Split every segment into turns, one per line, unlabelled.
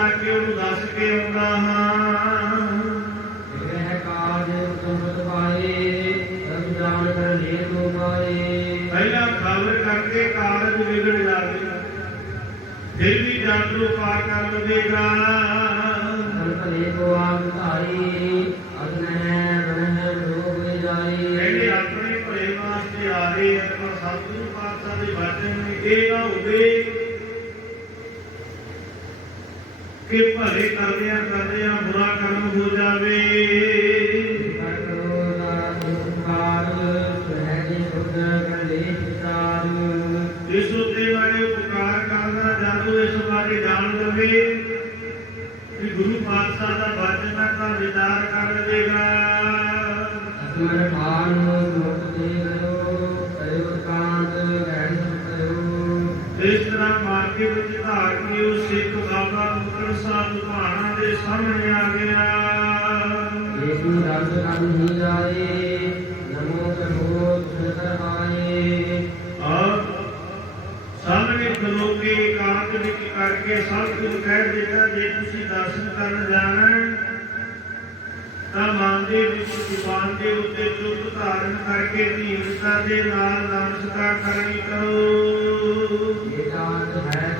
ਜਾ ਕੇ ਉਹਨੂੰ ਦੱਸ ਕੇ ਆਉਂਦਾ ਹਾਂ।
ਇਹ ਕਾਜ ਤੁਮਤ ਪਾਏ ਸਭ ਜਾਣ ਕਰ ਲੈ ਤੋ ਪਾਏ।
ਪਹਿਲਾਂ ਖਬਰ ਕਰਕੇ ਕਾਰਜ ਵਿਗੜ ਜਾਵੇ। ਫਿਰ ਵੀ ਜਾਣੂ ਪਾਰ ਕਰ ਲਵੇਗਾ।
ਸੰਤ ਲੈ ਕੋ ਆਪ ਧਾਰੀ ਅਗਨਹਿ ਬਨਹਿ ਰੋਗ ਜਾਈ
ਕਹਿੰਦੇ ਆਪਣੇ ਭਲੇ ਵਾਸਤੇ ਆ ਰਹੇ ਆ ਪਰ ਸਤਿਗੁਰੂ ਪਾਤਸ਼ਾਹ ਦੇ ਵਚਨ ਨੇ ਇਹ ਨਾ ਹੋਵੇ ਕਿ ਭਲੇ ਕਰਦਿਆਂ ਕਰਦਿਆਂ ਬੁਰਾ ਕਰਮ ਹੋ ਜਾਵੇ।
ਕਰੋ ਦਾ ਕਰ ਲੈ
ਇਸ ਉੱਤੇ ਵਾਲੇ ਉਪਕਾਰ ਕਰਦਾ ਜਦੋਂ ਇਸ ਬਾਰੇ ਜਾਣ ਲਵੇ। ਕਿ ਗੁਰੂ ਪਾਤਸ਼ਾਹ ਦਾ ਹੈ ਤਾਂ ਵਿਚਾਰ ਕਰ ਲਵੇਗਾ।
ਅਸਮਰ ਭਾਨ ਮੁਕਤ ਦੇ ਗਇਓ ਕਰਿਓ ਕਾਂਤ ਗੈਰ ਸੰਤਿਓ
ਇਸ ਤਰ੍ਹਾਂ ਮਾਰਕੇ ਵਿੱਚ ਧਾਰ ਕੇ ਉਹ ਭਾਣਾ ਦੇ ਸਾਹਮਣੇ ਆ
ਰੰਗ ਹੀ ਜਾਏ ਨਮੋ ਪ੍ਰਭੂ ਤੁਝ ਆਏ
ਔਰ ਸਾਹਮਣੇ ਖਲੋ ਕੇ ਵਿੱਚ ਕਰਕੇ ਸਭ ਕੁਝ ਕਹਿ ਦਿੱਤਾ ਜੇ ਤੁਸੀਂ ਦਰਸ਼ਨ ਕਰਨ ਜਾਣਾ ਤਾਂ ਮਨ ਦੇ ਵਿੱਚ ਜ਼ੁਬਾਨ ਦੇ ਉੱਤੇ ਚੁੱਪ ਧਾਰਨ ਕਰਕੇ ਧੀਰਤਾ ਦੇ ਨਾਲ ਨਮਸਕਾਰ ਕਰਨੀ ਕਰੋ
ਇਹ ਜਾਤ ਹੈ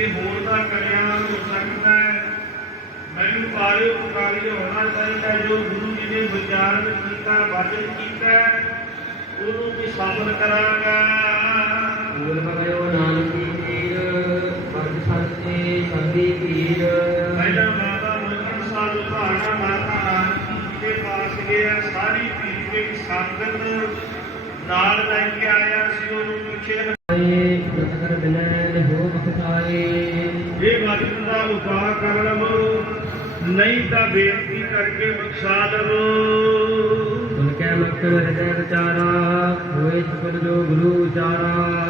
ਕੇ
ਹੋਰ ਦਾ ਕਲਿਆਣ ਹੋ ਸਕਦਾ ਹੈ। ਮੈਨੂੰ ਪਾਰੇ ਉਪਕਾਰੀ ਹੋਣਾ ਚਾਹੀਦਾ ਜੋ ਗੁਰੂ ਜੀ ਨੇ ਵਿਚਾਰ ਕੀਤਾ ਵਚਨ ਕੀਤਾ ਉਹਨੂੰ ਵੀ ਸਫਲ ਕਰਾਂਗਾ।
ਬੋਲ ਭਗਿਓ ਨਾਨਕੀ ਪੀਰ ਵਰਗ ਸੰਤੇ ਸੰਦੀ ਪੀਰ।
ਪਹਿਲਾ ਮਾਤਾ ਮੁਕਣ ਸਾਹਿਬ ਭਾਣਾ ਮਾਤਾ ਨਾਨਕੀ ਦੇ ਪਾਸ ਗਿਆ ਸਾਰੀ ਭੀੜ ਵਿੱਚ ਸੰਗਤ ਨਾਲ ਲੈ ਕੇ ਆਇਆ ਸੀ ਉਹਨੂੰ ਪੁੱਛਿਆ ਕਰ ਲਵੋ ਨਹੀਂ ਤਾਂ ਬੇਨਤੀ ਕਰਕੇ ਬਖਸ਼ਾ ਲਵੋ
ਉਨ ਕੈ ਹਿਰਦੈ ਵਿਚਾਰਾ, ਹੋਏ ਸਫਲ ਜੋ ਗੁਰੂ ਉਚਾਰਾ।